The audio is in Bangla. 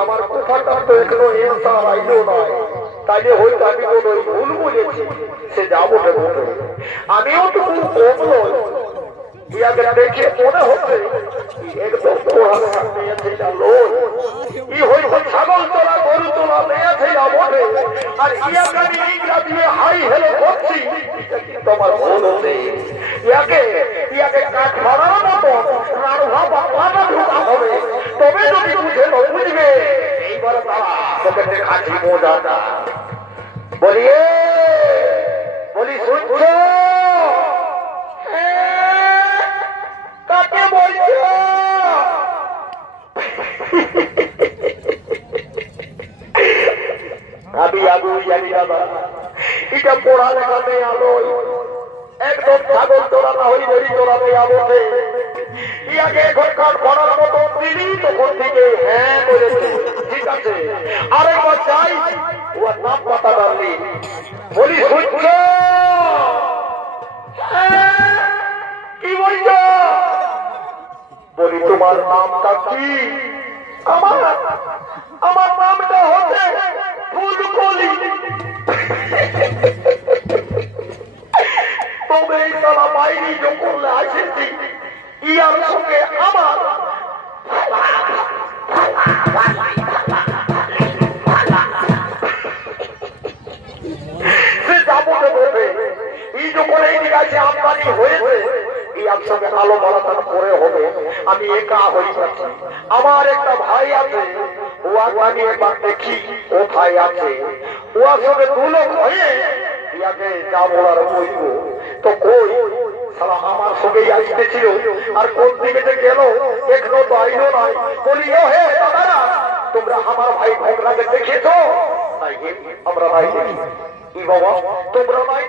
আমার কথাটা তো এখনো এনসার আইলো নয়, তাইলে হয়তো আমি কোনো ভুল বুঝেছি। সে যাবো বটে, আমিও তো খুব কম নয়। ইয়াকে দেখে মনে হচ্ছে একদম পড়াশোনা নিয়েছে লোক, ই হয়তো ছাগল তোলা গরু তোলা নিয়েছে বটে। আর ইয়াকে আমি ইংরাজি হাই হেলো করছি, তোমার ভুল হচ্ছে। ইয়াকে কাঠ মারার মতো রাড়া বাবা ঢুকা হবে, তবে যদি বুঝবে। এইবার তারা তোকে দেখাচ্ছি মজাটা। বলি শুনছ? কাকে বলছ? আমি জানি দাদা, এটা পড়ালেখা নেই আলো, একদম ছাগল তোরা না হই বই তোরা নেই আলোতে। ইয়াকে এখন কাঠ করার মতো দিলি তখন থেকে হ্যাঁ বলেছে, ঠিক আছে আরেকবার চাই। ওর নাম পাতা ডালি। বলি শুনছ? কি বলছ? বলি তোমার নামটা কি? আমার নামটা হচ্ছে ফুলকলি। তবে এই সালা বাইরে যখন আসেছি, ইয়ার সঙ্গে আমার সে যাবো বলবে। এই যখন এই দিকে আমদানি হয়েছে, ইয়ার সঙ্গে আলো বাড়াতার পরে হবে। আমি একা হয়ে যাচ্ছি, আমার একটা ভাই আছে, ওয়াকে আমি একবার দেখি কোথায় আছে। ওয়ার সঙ্গে দুলোক হয়ে ইয়াকে যা বলার বলবো। তো কই সালা আমার সঙ্গেই আসতেছিল, আর কোন দিকে যে গেল এখনো তো আইলো নাই। বলি ও হে দাদারা, তোমরা আমার ভাই ঘোগরাকে দেখেছো? আমরা নাই দেখি। কি বাবা তোমরা নাই